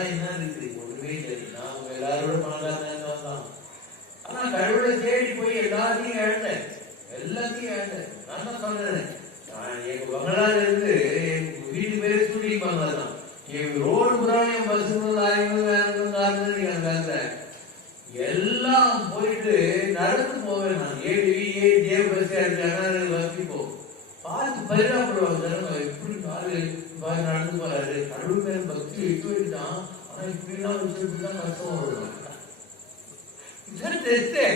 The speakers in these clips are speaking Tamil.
அதெல்லாம் என்ன இருக்குது ஒன்றுமே சரி. நான் உங்க எல்லாரோட பணக்காரன் தான். ஆனா கடவுளை தேடி போய் எல்லாத்தையும் இழந்தேன், எல்லாத்தையும் இழந்தேன். நான் தான் சொல்றேன், நான் எங்க பங்களால இருந்து எங்க வீட்டு பேரு ஸ்டூடியோ பங்களா தான். என் ரோடு புறான் என் பஸ் எல்லாம் போயிட்டு நடந்து போவேன். நான் வசதி போ பார்த்து பரிதாபப்படுவாங்க. எப்படி காலு நடந்து போறாரு, கடவுள் மேல பக்தி வைக்க வேண்டியதான். ஆனா இப்படிலாம் விஷயத்துதான் கஷ்டம் வரும். இதான் டெஸ்டே.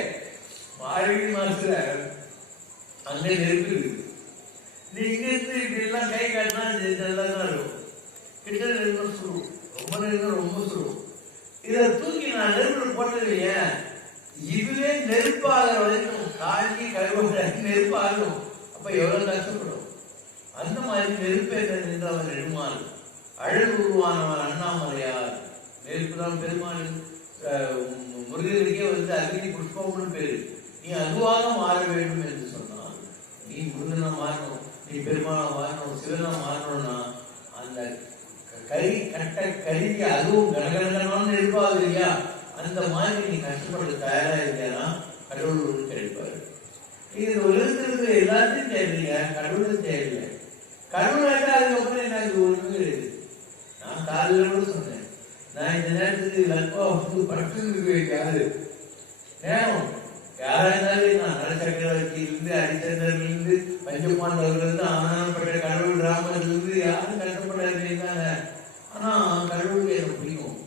மார்கழி மாசத்துல அங்க நெருப்பு இருக்கு. நீங்க இருந்து இப்படி எல்லாம் கை காட்டினா நல்லா தான் இருக்கும். கிட்ட நெருப்பு சுடும், ரொம்ப நெருப்பு ரொம்ப சுடும். இதை தூக்கி நான் நெருப்பு போட்டது இல்லையா, இதுவே நெருப்பாகிற வரைக்கும் காஞ்சி கருவ நெருப்பு ஆகும். அப்ப எவ்வளவு கஷ்டப்படும். அந்த மாதிரி நெருப்பை நின்றவன் நெடுமாள், அழகு உருவானவன் அண்ணாமலையார். நெருப்பு தான் பெருமாள். முருகனுக்கே வந்து அக்னி புஷ்பம்னு பேரு. நீ அதுவாக மாற வேண்டும் என்று சொன்னால், நீ முருகனா மாறணும், நீ பெருமாளா மாறணும், சிவனா மாறணும்னா அந்த கறி கட்ட கருதி அதுவும் கனகனகனு இருப்பாது இல்லையா, அந்த மாதிரி நீ கஷ்டப்பட்டு தயாரா இருந்தேன்னா கடவுள் கிடைப்பாரு. இது உலகத்திற்கு எல்லாத்தையும் தேவையில்லையா, கடவுளும் தேவையில்லை. கடவுளாட்டா அதுக்கப்புறம் எனக்கு ஒண்ணுமே கிடையாது. நான் காலையில கூட சொன்னேன், நான் இந்த நேரத்துக்கு லட்பா வந்து பட்டு வைக்காது நேரம் யாரா இருந்தாலும் நான் நலச்சக்கரவர்த்தியிலிருந்து ஹரிச்சந்திரனிலிருந்து பஞ்சபாண்டவர்களிருந்து ஆனப்பட்ட கடவுள் ராமனிலிருந்து யாரும் கஷ்டப்படாதுங்க. ஆனா கடவுளுக்கு எனக்கு பிடிக்கும்.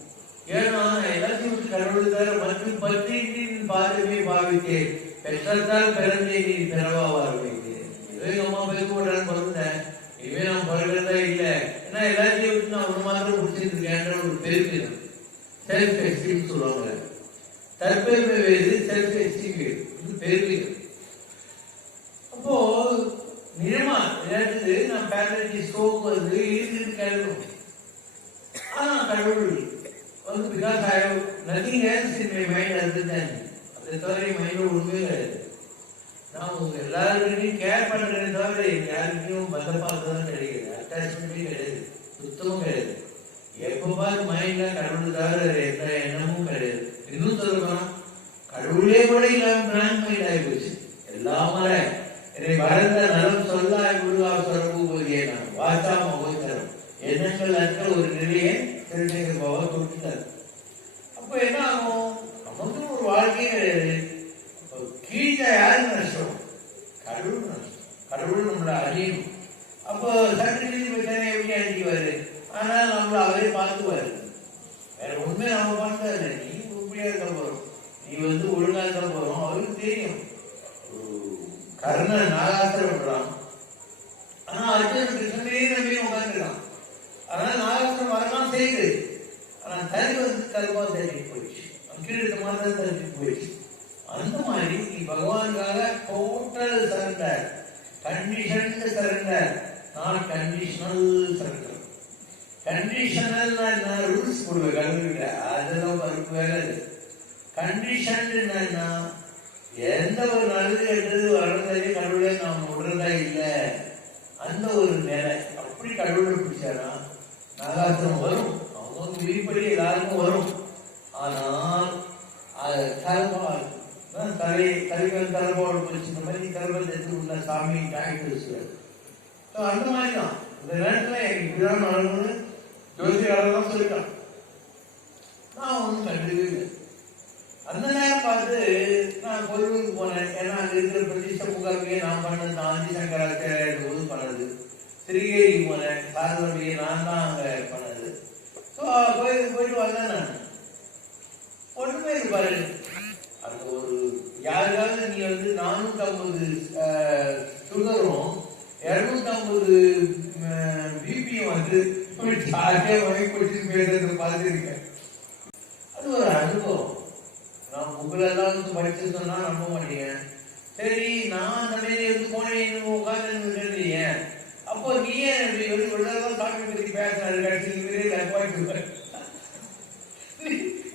ஏன்னா எல்லாத்தையும் விட்டு கடவுள் தவிர மற்றும் பற்றி பாதமே பாவித்தேன், பெற்றத்தால் பிறந்தே நீ பிறவா வாழ்வைத்தேன். ஏதோ எங்க அம்மா பேச போட்டான்னு பிறந்தேன், இனிமே நான் பிறகுறதா இல்லை. ஏன்னா எல்லாத்தையும் விட்டு நான் ஒரு மாத்திரம் பிடிச்சிருக்கேன்ற ஒரு பெருமை, செல்ஃப் எஸ்டீம் சொல்லுவாங்க. தற்பெருமை வேறு, செல்ஃப் எஸ்டீம் வேறு, இது பெருமை. அப்போ நிஜமா இல்லாதது நான் பேரலைசி ஸ்ட்ரோக் வந்து இருக்குது கிளம்பும். ஆனா கடவுள் வந்து because I have nothing else in my mind other than அதை தவிர என் மைண்ட் ஒண்ணுமே கிடையாது. நான் உங்க எல்லாருக்கிட்டையும் கேர் பண்றேன்னு தவிர யாருக்கையும் பந்தப்பாக்குதான் கிடையாது, அட்டாச்மெண்டே கிடையாது, சுத்தமும் கிடையாது. எப்ப பார்த்து மைண்ட்ல கடவுள் தவிர எந்த எண்ணமும் கிடையாது. இன்னும் சொல்லணும், கடவுளே கூட இல்லாம பிராண்ட் மைண்ட் ஆகி போச்சு. எல்லாமல என்னை வளர்ந்த நலம் சொல்லாய் குருவா சொல்லும்போதே நான் வாசாம போய்த்தரும் எண்ணங்கள் அற்ற ஒரு நிலையை திருநெல்வேலி பாபா தொட்டுட்டார். அப்ப என்ன ஆகும், நமக்கு ஒரு வாழ்க்கையே கிடையாது. கீழே யாருக்கு நஷ்டம், கடவுள் நஷ்டம். கடவுள் நம்மளை அறியணும். அப்போ சட்டத்தை போயிட்டானே எப்படி அழிக்குவாரு, ஆனால் நம்மள அவரே பார்த்துக்குவாரு. வேற ஒண்ணுமே நம்ம பார்த்ததில்லை. நீ உருப்படியா இருக்க போறோம், நீ வந்து ஒழுங்கா இருக்க போறோம், அவருக்கு தெரியும். கர்ணன் நாகாஸ்திரம் பண்றான், ஆனா அர்ஜுனன் கிருஷ்ணனே நம்பி உட்காந்துருக்கான். அதனால நாகாஸ்திரம் வரலாம் செய்யுது. ஆனா தறி வந்து கருப்பா தள்ளி போயிடுச்சு, கீழே மாதிரி தள்ளி போயிடுச்சு. அந்த மாதிரி நீ பகவானுக்காக total surrender, conditioned surrender, not conditional surrender. Conditional நான் ரூல்ஸ் போடுவேன் கடவுள்கிட்ட, அதெல்லாம் பருப்பு வேலை. கண்டிஷன்டுன்னா எந்த ஒரு நல்லது கெட்டது வளர்ந்ததே கடவுளே நாம் விடுறதா இல்லை, அந்த ஒரு நிலை. அப்படி கடவுளை பிடிச்சாரா நாகாஸ்திரம் வரும், அவங்க விதிப்படி எல்லாருக்கும் வரும். ஆனால் அது கருப்பால் கரிகள் கருப்பாவோட பிடிச்சிருந்த மாதிரி கருப்பல் எடுத்து உள்ள சாமி டாக்டர் வச்சுருவாரு. அந்த மாதிரி தான் இந்த நேரத்தில் எனக்கு இப்படிதான் நடக்கணும்னு ஜோசியாரெல்லாம் சொல்லிட்டான். நான் ஒன்றும் கண்டுக்கவே இல்லை. அந்த நேரம் பார்த்து நான் கோயிலுக்கு போனேன். ஏன்னா அங்கே இருக்கிற பிரதிஷ்ட முகாமியை நான் பண்ணது, ஆந்தி சங்கராச்சாரிய போது பண்ணது. திருகேரி போனேன், சாரவண்டியை நான் தான் அங்கே பண்ணது. ஸோ கோயிலுக்கு போயிட்டு வந்தேன். நான் ஒன்றுமே இருப்பாரு. அங்கே ஒரு யாருக்காவது நீ வந்து 450 சுகரும் 250 பிபியும் வந்து ஜாலியாக வாங்கி குடிச்சு பேசுறது பார்த்துருக்கேன். அது ஒரு அனுபவம். நான் உங்களெல்லாம் வந்து படிச்சு சொன்னா நம்ப மாட்டீங்க. சரி, நான் அந்த மாதிரி எடுத்து போனேன் உட்காந்து. அப்போ நீயே உள்ளதான் சாமி பற்றி பேசுறாரு, கடைசி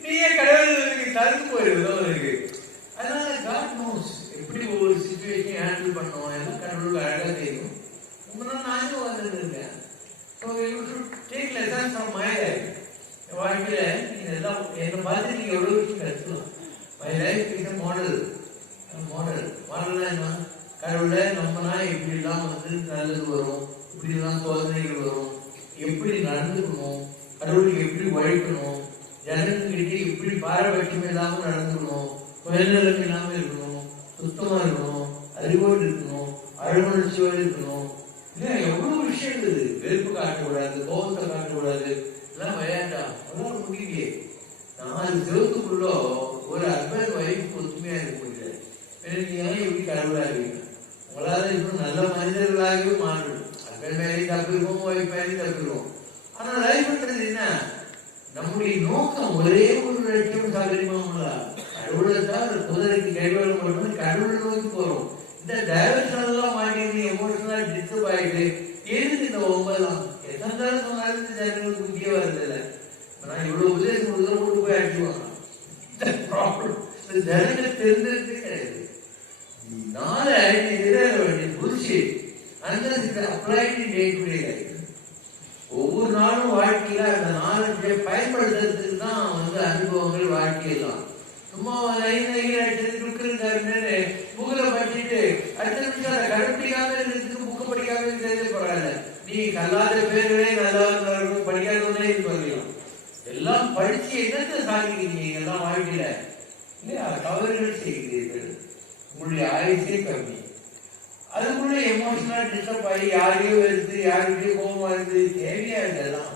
நீயே கடவுளுக்கு கலந்து போயிருக்கு. அதனால காட் நோஸ் எப்படி ஒவ்வொரு சிச்சுவேஷன் ஹேண்டில் பண்ணுவோம், எல்லாம் கடவுளுக்கு அழகா தெரியும். உங்களால் நானும் வந்துருக்கேன். So you should take lesson from my life. வாழ்க்கையில நீங்க எல்லாம் என்னை பார்த்து நீங்க எவ்வளவு விஷயம் கற்றுக்கலாம். My life is model. மாடல்னா என்ன? கடவுளை நம்பினா இப்படி எல்லாம் நல்லது வரும், இப்படி எல்லாம் சோதனைகள் வரும், எப்படி நடந்துக்கணும், கடவுளுக்கு எப்படி உழைக்கணும், ஜனங்கிட்ட எப்படி பாரபட்சம் இல்லாமல் நடந்துக்கணும், குழந்தைகளுக்கு இல்லாமல் இருக்கணும், சுத்தமா இருக்கணும், அறிவோடு இருக்கணும், அழுமணர்ச்சியோடு இருக்கணும். இல்லையா எவ்வளவு விஷயம் இருக்குது. வெறுப்பு காட்டக்கூடாது, கோபத்தை காட்டக்கூடாது, இதெல்லாம் விளையாட்டா அதெல்லாம் முடியலையே. 4 செவத்துக்குள்ள ஒரு ஹஸ்பண்ட் ஒய்ஃப் ஒத்துமையா இருக்க முடியாது. நீங்க எப்படி கடவுளா இருக்கீங்க? உங்களால இன்னும் நல்ல மனிதர்களாகவே மாறணும். ஹஸ்பண்ட் மேலேயும் தப்பு இருக்கும், ஒய்ஃப் மேலேயும் தப்பு இருக்கும். ஆனா லைஃப்ன்றது என்ன? நம்முடைய நோக்கம் ஒரே ஒரு லட்சியம் சாகரியமாங்களா? கடவுளை தான் குதிரைக்கு கைவளம் போட்டு கடவுளை நோக்கி போறோம். இந்த டைரக்ஷன் எல்லாம் மாட்டி எமோஷனலா டிஸ்டர்ப் ஆயிட்டு எதுக்கு இந்த 9 எத்தனை தடவை சொன்னாலும் ஜனங்களுக்கு முக்கிய வருதில்லை. நான் இவ்வளவு உதயம் கொண்டு போய் அடிச்சுவாங்க. ஜனங்கள் தெரிஞ்சது கிடையாது. 4 வேண்டிய புதுச்சு அந்த applied day to day life. ஒவ்வொரு நாளும் வாழ்க்கையில அந்த 4 பயன்படுத்துறதுக்கு தான் அனுபவங்கள் வாழ்க்கையெல்லாம். சும்மா புகழ படிச்சுட்டு அடுத்த நிமிஷம் அதை கடைப்பிடிக்காம இருக்கிறதுக்கு புக்கு படிக்காம இருக்கிறதே பரவாயில்ல. நீ கல்லாத பேர்களே நல்லா படிக்காதவங்களே இது பண்ணலாம். எல்லாம் படிச்சு என்னத்தை சாதிக்கிறீங்க எல்லாம் வாழ்க்கையில? இல்லையா தவறுகள் செய்கிறீர்கள், உங்களுடைய ஆயுசே கம்மி. அதுக்குள்ள எமோஷனலா டிஸ்டர்ப் ஆகி யாரையோ எடுத்து யாருக்கிட்டையும் கோபமா இருந்து தேவையா இதெல்லாம்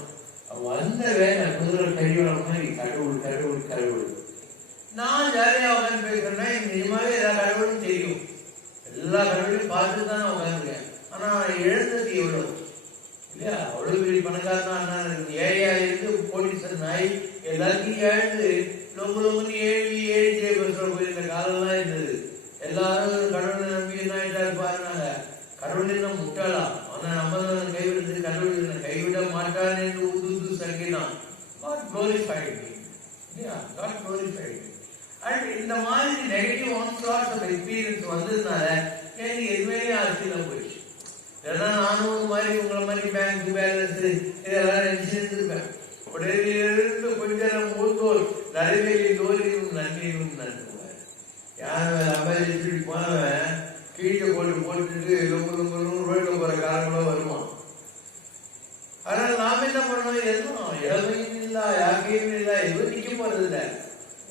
வந்த வேலை குதிரை கழிவளம் மாதிரி கடவுள் கடவுள் கடவுள். நான் ஜாலியா உட்காந்து பேசுறேன்னா நிஜமாவே எல்லா கடவுளும் தெரியும், எல்லா கடவுளையும் பார்த்து தான் உட்காந்துருக்கேன். ஆனா எழுந்தது எவ்வளவு இல்லையா? அவ்வளவு பெரிய பணக்காரனா ஏழையா இருந்து போலீசர் நாய் எல்லாத்தையும் எழுந்து லொங்குன்னு ஏழி போயிருந்த காலம்லாம் இருந்தது. எல்லாரும் கடவுளை நம்பி என்ன ஆயிட்டாரு பாருனாங்க. கடவுள் தான் முட்டாளா, ஆனா நம்ம கைவிடுறது கடவுள் கைவிட மாட்டான்னு என்று ஊது சங்கினான். God glorified me. Yeah, God glorified me. And இந்த மாதிரி நெகட்டிவ் onslaughts of experience வந்ததுனால எனக்கு எதுவுமே ஆசையில போயிடுச்சு. ஏன்னா நானும் ஒரு மாதிரி உங்களை மாதிரி பேங்க் பேலன்ஸ் இதெல்லாம் நினைச்சிருந்திருப்பேன். உடலிலிருந்து கொஞ்சம் மூத்தோர் நடுவேலி தோல்வியும் நன்மையும் நன்றுவார். யாரும் அமெரிக்கா போனவன் கீழே போட்டுட்டு ரோட்ல போற காரணங்களும் வருவான். ஆனா நாம என்ன பண்ணோம்? எதுவும் இளமையும் இல்ல, யாக்கையும் இல்ல, எதுவும் நிக்க போறது இல்லை.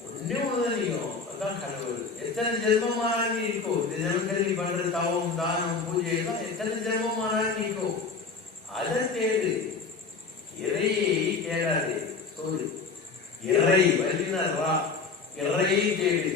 ஒன்னே ஒண்ணுதான் நிற்கும், அதான் கடவுள். எத்தனை ஜென்மமானாலும் நிற்கும். தினசரி பண்ற தவம் தானம் பூஜை எல்லாம் எத்தனை ஜென்மமானாலும் நிற்கும். அதை தேடு, இறையை தேடாது. சொல்லு இறை வல்லினரா, இறையை தேடு.